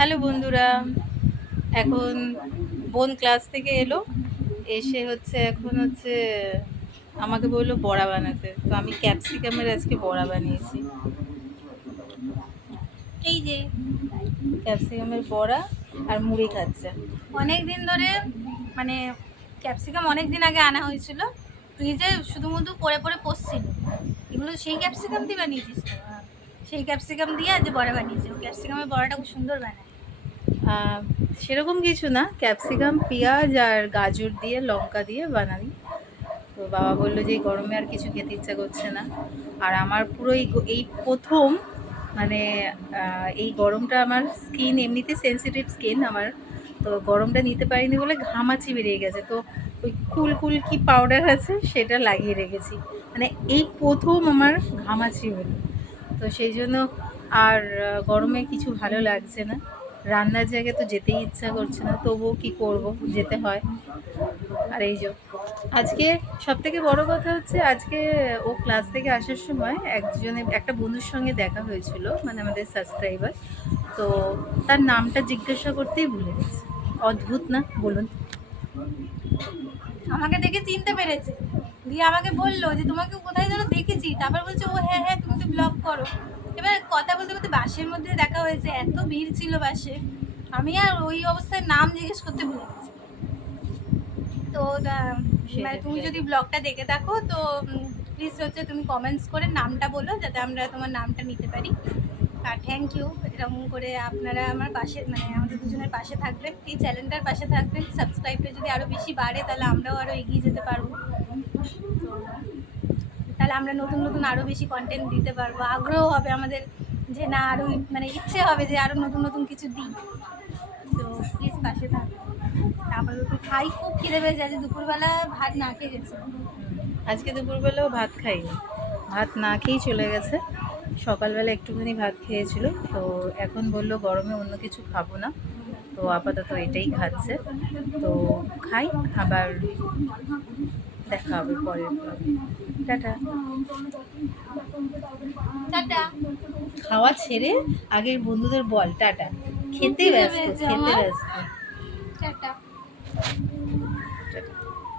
Hello বন্ধুরা, এখন বোন ক্লাস থেকে এলো, এসে এখন আমাকে বললো বড়া বানাতে। তো আমি ক্যাপসিকামের আজকে বড়া বানিয়েছি। এই যে ক্যাপসিকামের বড়া আর মুড়ি খাচ্ছে। অনেক দিন ধরে মানে ক্যাপসিকাম অনেক দিন আগে আনা হয়েছিল, ফ্রিজে শুধুমুধু পড়ে পড়ে পড়ছিল। এগুলো সেই ক্যাপসিকাম দিয়ে বানিয়েছিস তো? সেই ক্যাপসিকাম দিয়ে আজ বড়া বানিয়েছি। ও ক্যাপসিকামের বড়াটা খুব সুন্দর বানায়। সেরকম কিছু না, ক্যাপসিকাম, পেঁয়াজ আর গাজর দিয়ে, লঙ্কা দিয়ে বানাই। তো বাবা বললো যে এই গরমে আর কিছু খেতে ইচ্ছা করছে না। আর আমার পুরো এই প্রথম মানে এই গরমটা, আমার স্কিন এমনিতে সেনসিটিভ স্কিন আমার, তো গরমটা নিতে পারিনি বলে ঘামাচি বেরিয়ে গেছে। তো ওই কুল কুল কি পাউডার আছে সেটা লাগিয়ে রেখেছি, মানে এই প্রথম আমার ঘামাচি হলো। তো সেই জন্য আর গরমে কিছু ভালো লাগছে না, রান্নার জায়গায় তো যেতেই ইচ্ছা করছে না, তবুও কি করব, যেতে হয়। আর এই যে আজকে সবথেকে বড় কথা হচ্ছে, আজকে ও ক্লাস থেকে আসার সময় একটা বন্ধুর সঙ্গে দেখা হয়েছিল, মানে আমাদের সাবস্ক্রাইবার। তো তার নামটা জিজ্ঞাসা করতেই ভুলে গেছে। অদ্ভুত না বলুন? আমাকে দেখে চিনতে পেরেছে, দিয়ে আমাকে বললো যে তোমাকে কোথায় যেন দেখেছি। তারপর বলছে ও হ্যাঁ হ্যাঁ, তুমি তো ব্লগ করো। এবার কথা বলতে বলতে বাসের মধ্যে দেখা হয়েছে, এত ভিড় ছিল বাসে, আমি আর ওই অবস্থায় নাম জিজ্ঞেস করতে ভুলে গেছি। তো মানে তুমি যদি ব্লগটা দেখে থাকো তো প্লিজ তুমি কমেন্টস করে নামটা বলো, যাতে আমরা তোমার নামটা নিতে পারি। আর থ্যাংক ইউ, এরকম করে আপনারা আমার পাশে, মানে আমাদের দুজনের পাশে থাকবেন, এই চ্যানেলটার পাশে থাকবেন। সাবস্ক্রাইবটা যদি আরও বেশি বাড়ে তাহলে আমরাও আরও এগিয়ে যেতে পারবো। তো তাহলে আমরা নতুন নতুন আরও বেশি কন্টেন্ট দিতে পারবো, আগ্রহ হবে আমাদের, যে না আরও মানে ইচ্ছে হবে যে আরও নতুন নতুন কিছু দিই। তো প্লিজ পাশে থাকবেন। তারপরে তো খাই, খুব খিদে পেয়েছে। আজ দুপুরবেলা ভাত না খেয়ে গেছে। আজকে দুপুরবেলাও ভাত খাইনি, ভাত না খেয়েই চলে গেছে। সকালবেলা একটুখানি ভাত খেয়েছিল, তো এখন বলল গরমে অন্য কিছু খাবো না, তো আপাতত এটাই খাচ্ছে। তো খাই, আবার দেখা হবে পরের ব্লগে। টাটা। টাটা। খাওয়া ছেড়ে আগের বন্ধুদের বল টাটা। খেতে খিদে ব্যস্ত, পেয়েছে খেতে আমার। ব্যস্ত। টাটা।